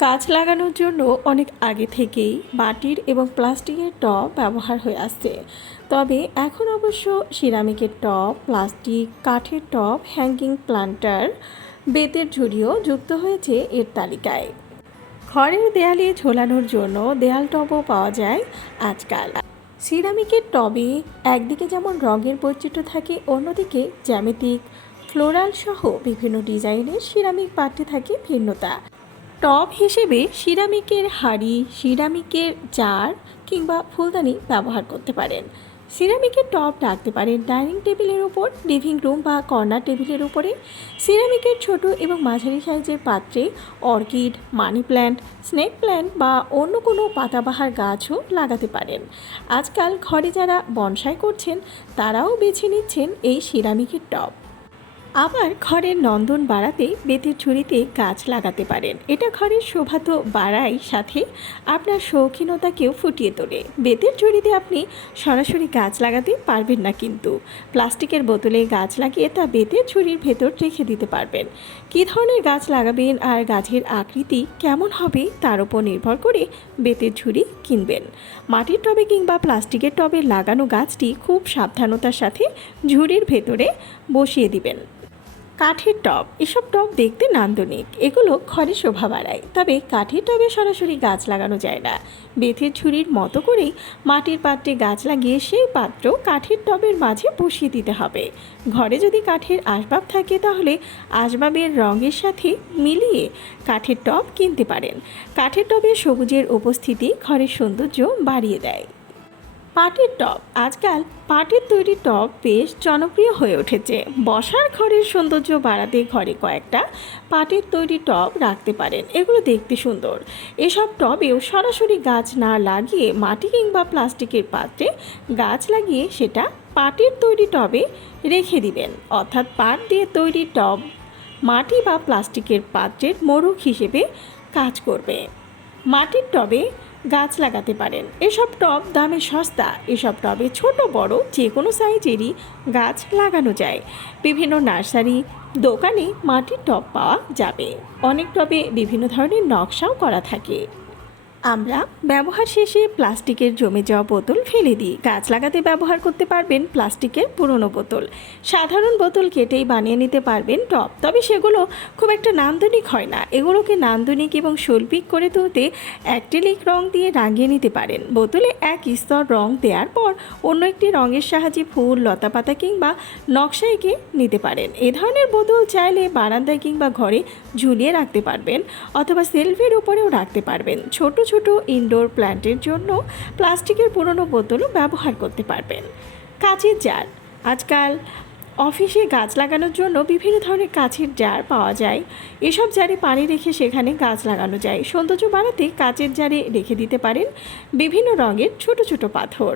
গাছ লাগানোর জন্য অনেক আগে থেকেই মাটির এবং প্লাস্টিকের টব ব্যবহার হয়ে আসছে। তবে এখন অবশ্য সিরামিকের টব, প্লাস্টিক, কাঠের টব, হ্যাঙ্গিং প্লান্টার, বেতের ঝুড়িও যুক্ত হয়েছে এর তালিকায়। ঘরের দেয়ালে ঝোলানোর জন্য দেয়াল টবও পাওয়া যায় আজকাল। সিরামিকের টবে একদিকে যেমন রঙের বৈচিত্র্য থাকে, অন্যদিকে জ্যামিতিক, ফ্লোরাল সহ বিভিন্ন ডিজাইনের সিরামিক পাত্রে থাকে ভিন্নতা। টব হিসেবে সিরামিকের হাঁড়ি, সিরামিকের জার কিংবা ফুলদানি ব্যবহার করতে পারেন। সিরামিকের টব রাখতে পারেন ডাইনিং টেবিলের উপর, লিভিং রুম বা কর্নার টেবিলের উপরে। সিরামিকের ছোট এবং মাঝারি সাইজের পাত্রে orchid, money plant, snake plant বা অন্য কোনো পাতাবাহার গাছও লাগাতে পারেন। আজকাল ঘরে যারা বনসাই করছেন, তারাও বেছে নিচ্ছেন এই সিরামিকের টব আবার ঘরের নন্দন বাড়াতে বেতের ঝুড়িতে গাছ লাগাতে পারেন। এটা ঘরের শোভা তো বাড়াই সাথে আপনার শৌখিনতাকেও ফুটিয়ে তোলে। বেতের ঝুড়িতে আপনি সরাসরি গাছ লাগাতে পারবেন না কিন্তু। প্লাস্টিকের বোতলে গাছ লাগিয়ে তা বেতের ঝুড়ির ভেতর রেখে দিতে পারবেন। কী ধরনের গাছ লাগাবেন আর গাছের আকৃতি কেমন হবে তার উপর নির্ভর করে বেতের ঝুড়ি কিনবেন। মাটির টবে কিংবা প্লাস্টিকের টবে লাগানো গাছটি খুব সাবধানতার সাথে ঝুড়ির ভেতরে বসিয়ে দিবেন। কাঠের টব, এসব টব দেখতে নান্দনিক। এগুলো ঘরে শোভা বাড়ায়। তবে কাঠের টবে সরাসরি গাছ লাগানো যায় না। বেথের ছুরির মতো করেই মাটির পাত্রে গাছ লাগিয়ে সেই পাত্র কাঠের টবের মাঝে বসিয়ে দিতে হবে। ঘরে যদি কাঠের আসবাব থাকে তাহলে আসবাবের রঙের সাথে মিলিয়ে কাঠের টব কিনতে পারেন। কাঠের টবে সবুজের উপস্থিতি ঘরের সৌন্দর্য বাড়িয়ে দেয়। পাটের টব। আজকাল পাটের তৈরি টব বেশ জনপ্রিয় হয়ে উঠেছে। বসার ঘরের সৌন্দর্য বাড়াতে ঘরে কয়েকটা পাটের তৈরি টব রাখতে পারেন। এগুলো দেখতে সুন্দর। এসব টবেও সরাসরি গাছ না লাগিয়ে মাটি কিংবা প্লাস্টিকের পাত্রে গাছ লাগিয়ে সেটা পাটের তৈরি টবে রেখে দিবেন। অর্থাৎ পাট দিয়ে তৈরি টব মাটি বা প্লাস্টিকের পাত্রের মোড়ক হিসেবে কাজ করবে। মাটির টবে গাছ লাগাতে পারেন। এসব টব দামে সস্তা, এসব টবে ছোট, বড় যে কোনো সাইজেরই গাছ লাগানো যায়। বিভিন্ন নার্সারি দোকানে মাটির টব পাওয়া যাবে। অনেক টবে বিভিন্ন ধরনের নকশাও করা থাকে। আমরা ব্যবহার শেষে প্লাস্টিকের জমে যাওয়া বোতল ফেলে দিই। গাছ লাগাতে ব্যবহার করতে পারবেন প্লাস্টিকের পুরনো বোতল। সাধারণ বোতল কেটেই বানিয়ে নিতে পারবেন টপ তবে সেগুলো খুব একটা নান্দনিক হয় না। এগুলোকে নান্দনিক এবং শৈল্পিক করে তুলতে অ্যাক্রিলিক রং দিয়ে রাঙিয়ে নিতে পারেন। বোতলে এক স্তর রং দেওয়ার পর অন্য একটি রঙের সাহায্যে ফুল, লতাপাতা কিংবা নকশা এঁকে নিতে পারেন। এ ধরনের বোতল চাইলে বারান্দায় কিংবা ঘরে ঝুলিয়ে রাখতে পারবেন অথবা সেলফের উপরেও রাখতে পারবেন। ছোট ছোট ইনডোর প্ল্যান্টের জন্য প্লাস্টিকের পুরনো বোতলও ব্যবহার করতে পারবেন। কাঁচের জার। আজকাল অফিসে গাছ লাগানোর জন্য বিভিন্ন ধরনের কাচের জার পাওয়া যায়। এসব জারে পানি রেখে সেখানে গাছ লাগানো যায়। সৌন্দর্য বাড়াতে কাঁচের জারে রেখে দিতে পারেন বিভিন্ন রঙের ছোট ছোট পাথর।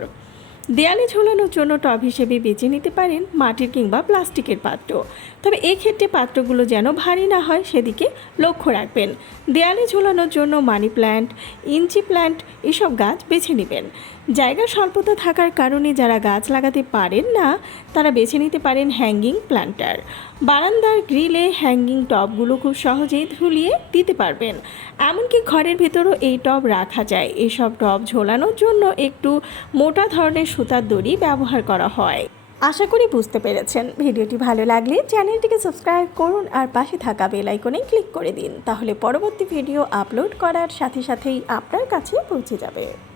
দেয়ালে ঝোলানোর জন্য টব হিসেবে বেছে নিতে পারেন মাটির কিংবা প্লাস্টিকের পাত্র। তবে এক্ষেত্রে পাত্রগুলো যেন ভারী না হয়, সেদিকে লক্ষ্য রাখবেন। দেয়ালে ঝোলানোর জন্য মানি প্ল্যান্ট, ইঞ্চি প্ল্যান্ট এসব গাছ বেছে নেবেন। জায়গা স্বল্পতা থাকার কারণে যারা গাছ লাগাতে পারেন না, তারা বেছে নিতে পারেন হ্যাঙ্গিং প্ল্যান্টার বারান্দার গ্রিলে হ্যাঙ্গিং টবগুলো খুব সহজেই ঝুলিয়ে দিতে পারবেন। এমনকি ঘরের ভেতরও এই টব রাখা যায়। এসব টব ঝোলানোর জন্য একটু মোটা ধরনের সুতার দড়ি ব্যবহার করা হয়। আশা করি বুঝতে পেরেছেন। ভিডিওটি ভালো লাগলে চ্যানেলটিকে সাবস্ক্রাইব করুন আর পাশে থাকা বেল আইকনে ক্লিক করে দিন। তাহলে পরবর্তী ভিডিও আপলোড করার সাথে সাথেই আপনার কাছে পৌঁছে যাবে।